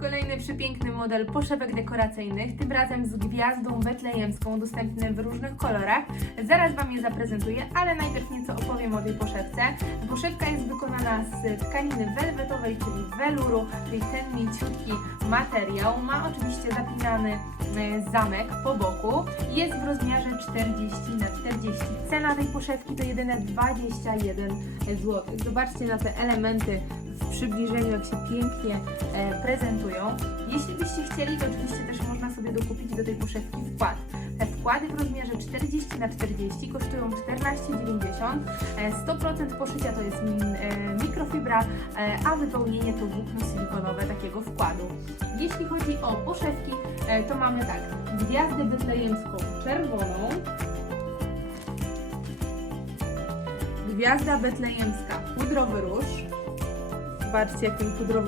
Kolejny przepiękny model poszewek dekoracyjnych, tym razem z gwiazdą betlejemską, dostępny w różnych kolorach. Zaraz Wam je zaprezentuję, ale najpierw nieco opowiem o tej poszewce. Poszewka jest wykonana z tkaniny welwetowej, czyli weluru, czyli ten mięciutki materiał. Ma oczywiście zapinany e, zamek po boku. Jest w rozmiarze 40 na 40. Cena tej poszewki to jedyne 21 zł. Zobaczcie na te elementy przybliżeniu, jak się pięknie e, prezentują. Jeśli byście chcieli, to oczywiście też można sobie dokupić do tej poszewki wkład. Te wkłady w rozmiarze 40 na 40 kosztują 14,90. E, 100% poszycia to jest e, mikrofibra, e, a wypełnienie to włókno silikonowe takiego wkładu. Jeśli chodzi o poszewki, e, to mamy tak, gwiazdę betlejemską czerwoną, gwiazda betlejemska pudrowy róż, Zobaczcie, jak ten pudrowy